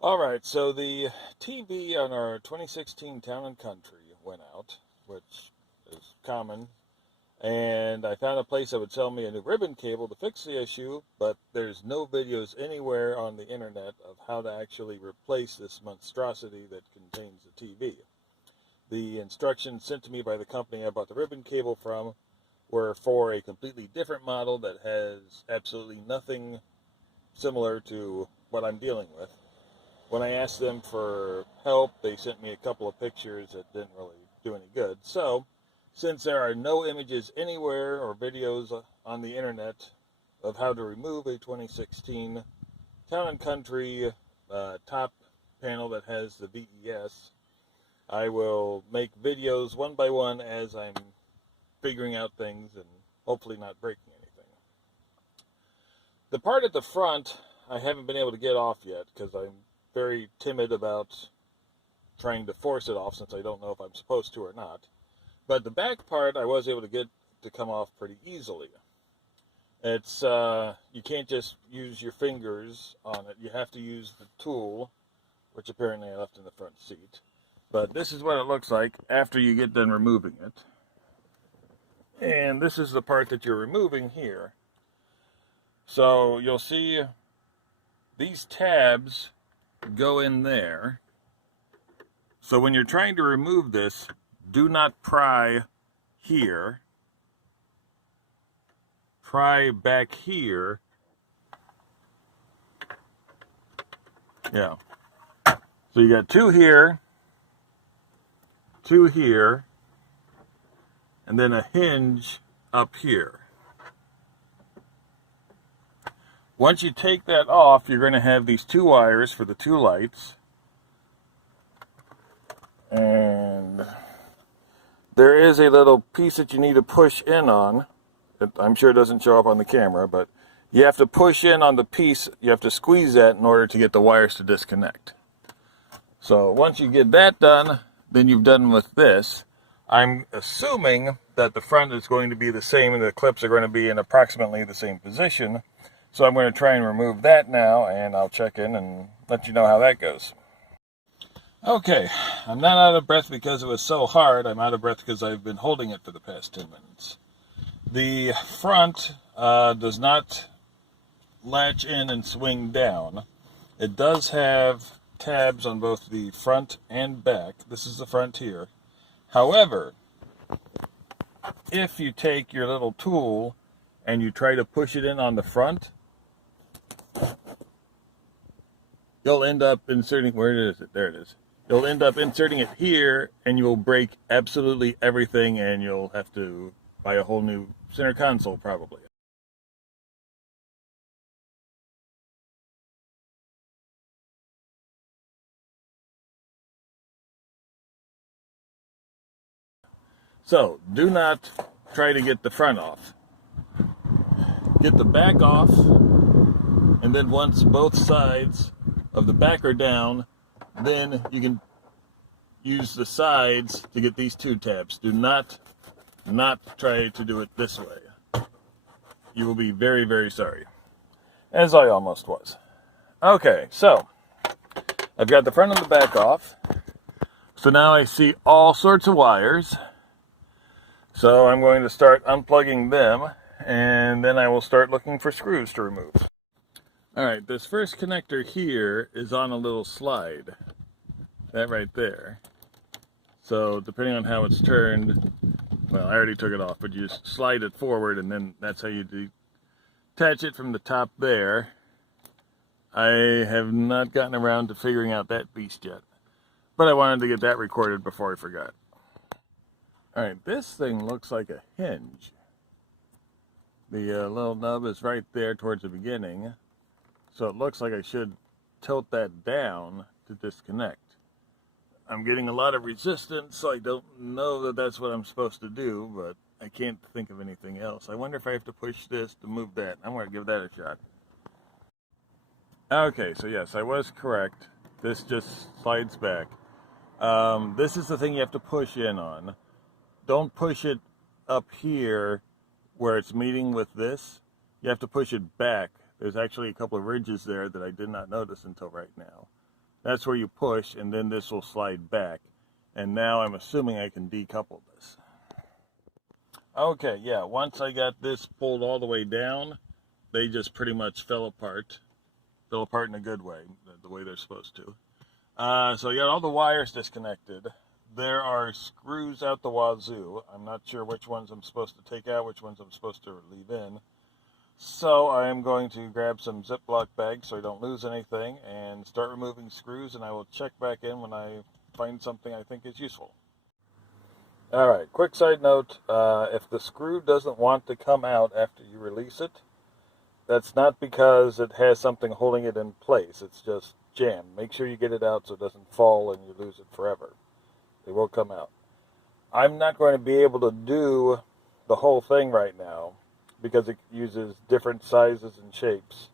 Alright, so the TV on our 2016 Town & Country went out, which is common, and I found a place that would sell me a new ribbon cable to fix the issue, but there's no videos anywhere on the internet of how to actually replace this monstrosity that contains the TV. The instructions sent to me by the company I bought the ribbon cable from were for a completely different model that has absolutely nothing similar to what I'm dealing with. When I asked them for help, they sent me a couple of pictures that didn't really do any good. So, since there are no images anywhere or videos on the internet of how to remove a 2016 Town & Country top panel that has the VES, I will make videos one by one as I'm figuring out things and hopefully not breaking anything. The part at the front I haven't been able to get off yet because I'm very timid about trying to force it off since I don't know if I'm supposed to or not. But the back part I was able to get to come off pretty easily. It's you can't just use your fingers on it. You have to use the tool, which apparently I left in the front seat. But this is what it looks like after you get done removing it. And this is the part that you're removing here. So you'll see these tabs go in there. So when you're trying to remove this, do not pry here. Pry back here. Yeah. So you got two here, and then a hinge up here. Once you take that off, you're going to have these two wires for the two lights. And there is a little piece that you need to push in on. I'm sure it doesn't show up on the camera, but you have to push in on the piece. You have to squeeze that in order to get the wires to disconnect. So once you get that done, then you've done with this. I'm assuming that the front is going to be the same and the clips are going to be in approximately the same position. So I'm going to try and remove that now, and I'll check in and let you know how that goes. Okay, I'm not out of breath because it was so hard. I'm out of breath because I've been holding it for the past 10 minutes. The front does not latch in and swing down. It does have tabs on both the front and back. This is the front here. However, if you take your little tool and you try to push it in on the front, you'll end up inserting, where is it? There it is. You'll end up inserting it here, and you'll break absolutely everything, and you'll have to buy a whole new center console, probably. So, do not try to get the front off. Get the back off, and then once both sides of the back are down, then you can use the sides to get these two tabs. Do not try to do it this way. You will be very, very sorry. As I almost was. Okay, so I've got the front and the back off. So now I see all sorts of wires. So I'm going to start unplugging them, and then I will start looking for screws to remove. Alright, this first connector here is on a little slide. That right there. So depending on how it's turned, well, I already took it off, but you just slide it forward, and then that's how you detach it from the top there. I have not gotten around to figuring out that beast yet, but I wanted to get that recorded before I forgot. Alright, this thing looks like a hinge. The little nub is right there towards the beginning, so it looks like I should tilt that down to disconnect. I'm getting a lot of resistance, so I don't know that that's what I'm supposed to do, but I can't think of anything else. I wonder if I have to push this to move that. I'm going to give that a shot. Okay, so yes, I was correct. This just slides back. This is the thing you have to push in on. Don't push it up here where it's meeting with this. You have to push it back. There's actually a couple of ridges there that I did not notice until right now. That's where you push, and then this will slide back. And now I'm assuming I can decouple this. Okay, yeah, once I got this pulled all the way down, they just pretty much fell apart. Fell apart in a good way, the way they're supposed to. So I got all the wires disconnected. There are screws out the wazoo. I'm not sure which ones I'm supposed to take out, which ones I'm supposed to leave in. So I am going to grab some Ziploc bags so I don't lose anything and start removing screws, and I will check back in when I find something I think is useful. Alright, quick side note, if the screw doesn't want to come out after you release it, that's not because it has something holding it in place. It's just jammed. Make sure you get it out so it doesn't fall and you lose it forever. It will come out. I'm not going to be able to do the whole thing right now because it uses different sizes and shapes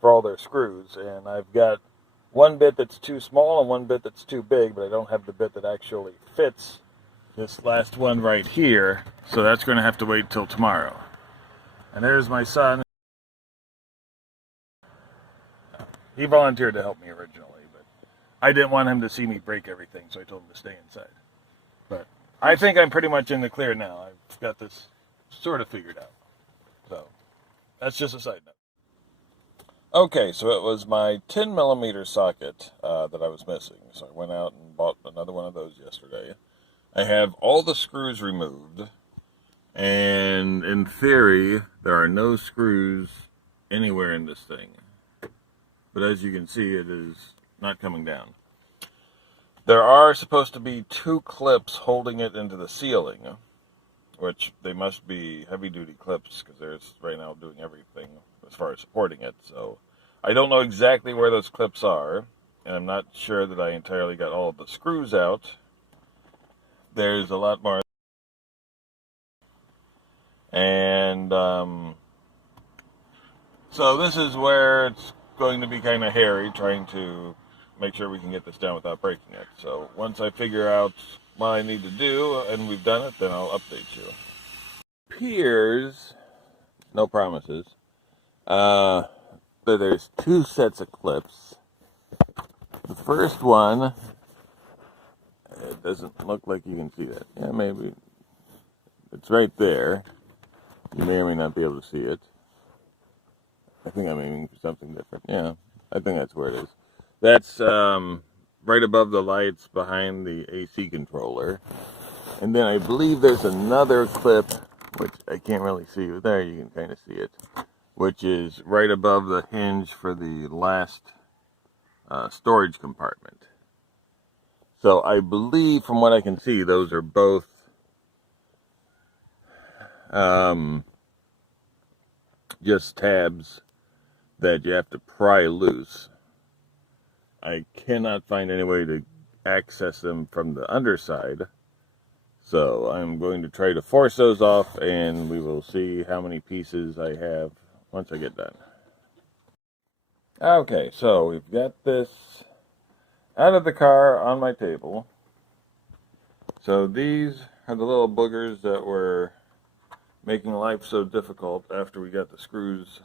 for all their screws. And I've got one bit that's too small and one bit that's too big, but I don't have the bit that actually fits this last one right here. So that's going to have to wait till tomorrow. And there's my son. He volunteered to help me originally, but I didn't want him to see me break everything, so I told him to stay inside. But I think I'm pretty much in the clear now. I've got this sort of figured out. So that's just a side note. Okay, so it was my 10mm socket that I was missing. So I went out and bought another one of those yesterday. I have all the screws removed, and in theory, there are no screws anywhere in this thing. But as you can see, it is not coming down. There are supposed to be 2 clips holding it into the ceiling, which they must be heavy-duty clips because they're right now doing everything as far as supporting it. So I don't know exactly where those clips are, and I'm not sure that I entirely got all of the screws out. There's a lot more. And so this is where it's going to be kind of hairy, trying to make sure we can get this down without breaking it. So once I figure out what I need to do and we've done it, then I'll update you. Appears, no promises, that there's 2 sets of clips. The first one, it doesn't look like you can see that. Yeah, maybe. It's right there. You may or may not be able to see it. I think I'm aiming for something different. Yeah, I think that's where it is. That's right above the lights behind the AC controller. And then I believe there's another clip, which I can't really see, but there you can kind of see it, which is right above the hinge for the last storage compartment. So I believe, from what I can see, those are both just tabs that you have to pry loose. I cannot find any way to access them from the underside, so I'm going to try to force those off, and we will see how many pieces I have once I get done. Okay, so we've got this out of the car on my table. So these are the little boogers that were making life so difficult after we got the screws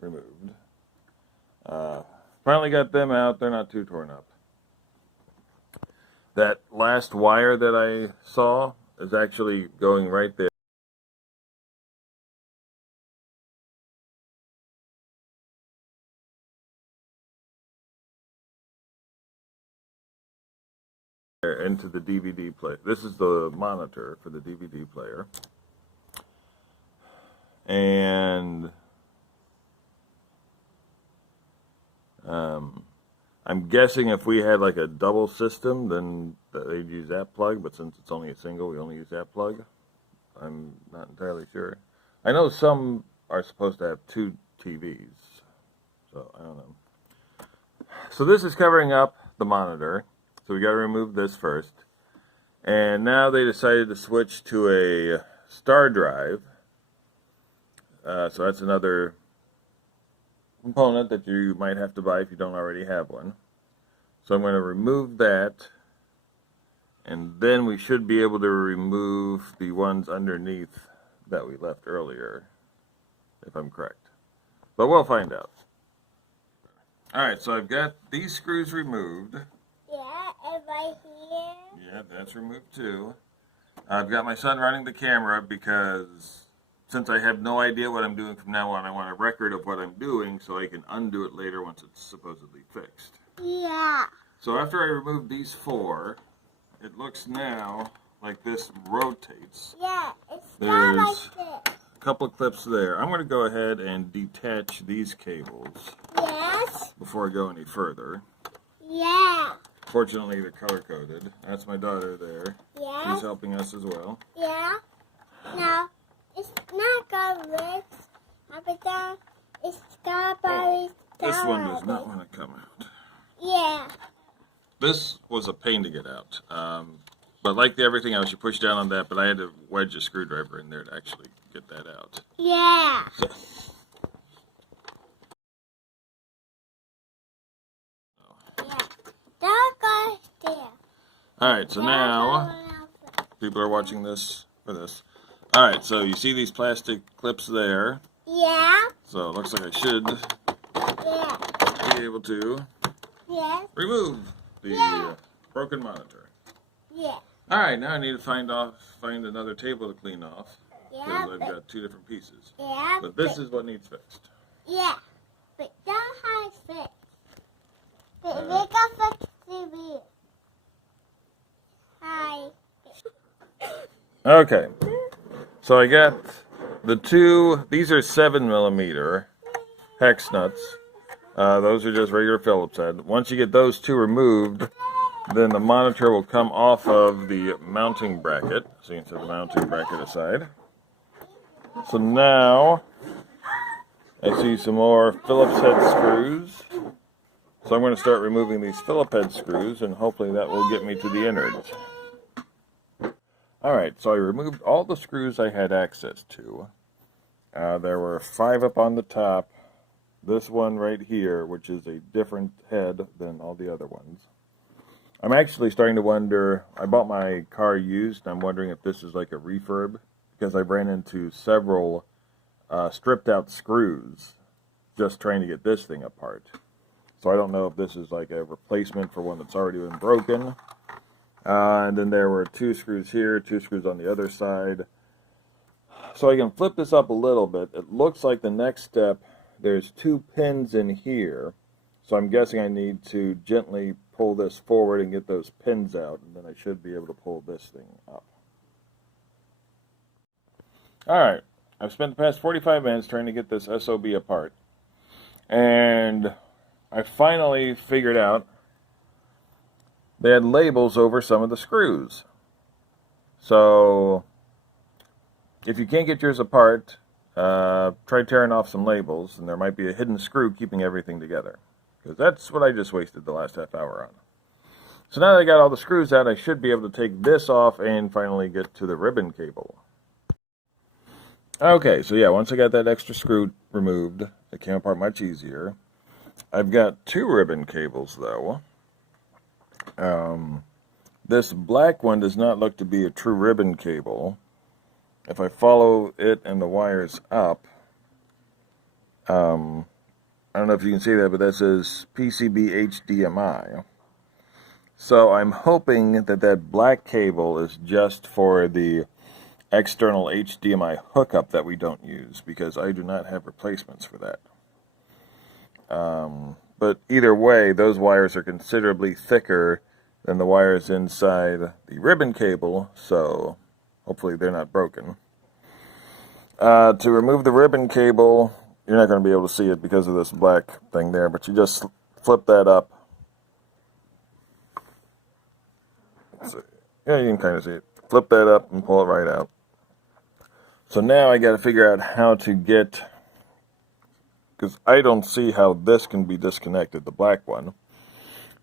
removed. Finally got them out. They're not too torn up. That last wire that I saw is actually going right there into the DVD player. This is the monitor for the DVD player. And I'm guessing if we had like a double system, then they'd use that plug, but since it's only a single, we only use that plug. I'm not entirely sure. I know some are supposed to have 2 TVs, so I don't know. So this is covering up the monitor, so we got to remove this first. And now they decided to switch to a star drive. So that's another component that you might have to buy if you don't already have one. So I'm going to remove that, and then we should be able to remove the ones underneath that we left earlier, if I'm correct. But we'll find out. Alright, so I've got these screws removed. Yeah, and right here. Yeah, that's removed too. I've got my son running the camera because since I have no idea what I'm doing from now on, I want a record of what I'm doing so I can undo it later once it's supposedly fixed. Yeah. So after I remove these 4, it looks now like this rotates. Yeah, it's There's not like this. a couple of clips there. I'm going to go ahead and detach these cables Yes. before I go any further. Yeah. Fortunately, they're color-coded. That's my daughter there. Yeah. She's helping us as well. Yeah. Now, it's not gonna mix up and down. It's strawberry. This one does not want to come out. Yeah. This was a pain to get out. But like everything else, you push down on that, but I had to wedge a screwdriver in there to actually get that out. Yeah. So, Yeah. Don't go there. alright, so now people are watching this for this. Alright, so you see these plastic clips there. Yeah. So it looks like I should Yeah. be able to Yes. remove the Yeah. broken monitor. Yeah. Alright, now I need to find another table to clean off. Yeah. Because I've got 2 different pieces. Yeah. But this is what needs fixed. Yeah. But don't have it fixed. But we can fix the wheel. Hi. Okay, so I got the 2, these are 7mm hex nuts. Those are just regular Phillips head. Once you get those 2 removed, then the monitor will come off of the mounting bracket. So you can set the mounting bracket aside. So now, I see some more Phillips head screws. So I'm going to start removing these Phillips head screws, and hopefully that will get me to the innards. Alright, so I removed all the screws I had access to. There were 5 up on the top. This one right here, which is a different head than all the other ones. I'm actually starting to wonder, I bought my car used, and I'm wondering if this is like a refurb, because I ran into several stripped out screws just trying to get this thing apart. So I don't know if this is like a replacement for one that's already been broken. And then there were 2 screws here, 2 screws on the other side. So I can flip this up a little bit. It looks like the next step, there's 2 pins in here. So I'm guessing I need to gently pull this forward and get those pins out, and then I should be able to pull this thing up. Alright, I've spent the past 45 minutes trying to get this SOB apart. And I finally figured out they had labels over some of the screws. So if you can't get yours apart, try tearing off some labels, and there might be a hidden screw keeping everything together. Because that's what I just wasted the last half hour on. So now that I got all the screws out, I should be able to take this off and finally get to the ribbon cable. Okay, so yeah, once I got that extra screw removed, it came apart much easier. I've got 2 ribbon cables though. This black one does not look to be a true ribbon cable. If I follow it and the wires up, I don't know if you can see that, but that says PCB HDMI. So I'm hoping that that black cable is just for the external HDMI hookup that we don't use, because I do not have replacements for that. But either way, those wires are considerably thicker than the wires inside the ribbon cable, so hopefully they're not broken. To remove the ribbon cable, you're not going to be able to see it because of this black thing there, but you just flip that up. So, yeah, you can kind of see it. Flip that up and pull it right out. So now I got to figure out how to get, because I don't see how this can be disconnected, the black one.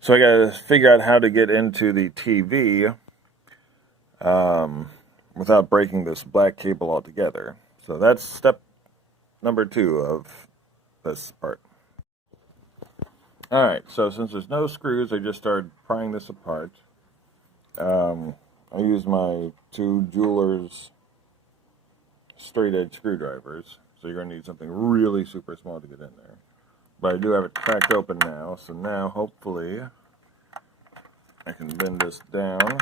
So I got to figure out how to get into the TV without breaking this black cable altogether. So that's step number 2 of this part. Alright, so since there's no screws, I just started prying this apart. I use my 2 Jeweler's straight edge screwdrivers. So you're going to need something really super small to get in there. But I do have it cracked open now, so now hopefully I can bend this down.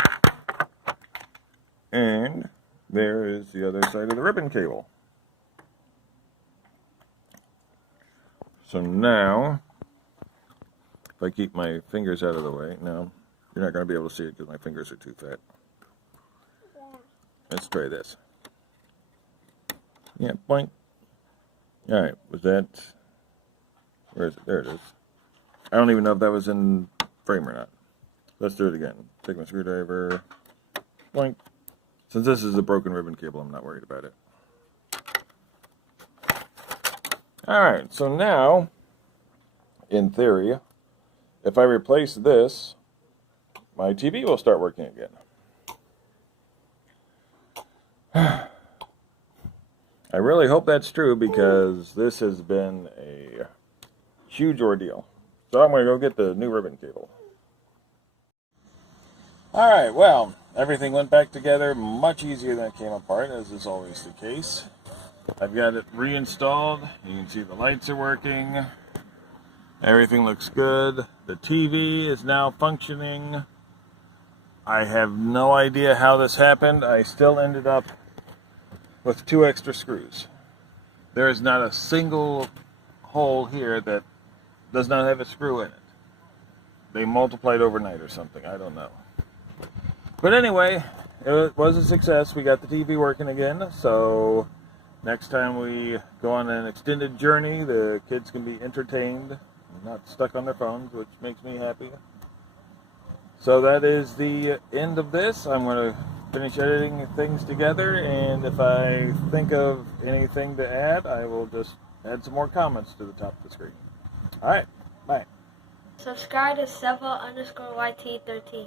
And there is the other side of the ribbon cable. So now, if I keep my fingers out of the way, no, you're not going to be able to see it because my fingers are too fat. Let's try this. Yeah, point. Alright, was that... Where is it? There it is. I don't even know if that was in frame or not. Let's do it again. Take my screwdriver. Boink. Since this is a broken ribbon cable, I'm not worried about it. Alright, so now, in theory, if I replace this, my TV will start working again. I really hope that's true because this has been a huge ordeal. So I'm going to go get the new ribbon cable. Alright, well, everything went back together much easier than it came apart, as is always the case. I've got it reinstalled. You can see the lights are working. Everything looks good. The TV is now functioning. I have no idea how this happened. I still ended up with 2 extra screws. There is not a single hole here that does not have a screw in it. They multiplied overnight or something. I don't know. But anyway, it was a success. We got the TV working again. So next time we go on an extended journey, the kids can be entertained, not stuck on their phones, which makes me happy. So that is the end of this. I'm going to finish editing things together, and if I think of anything to add, I will just add some more comments to the top of the screen. Alright, bye. Subscribe to Several_YT13.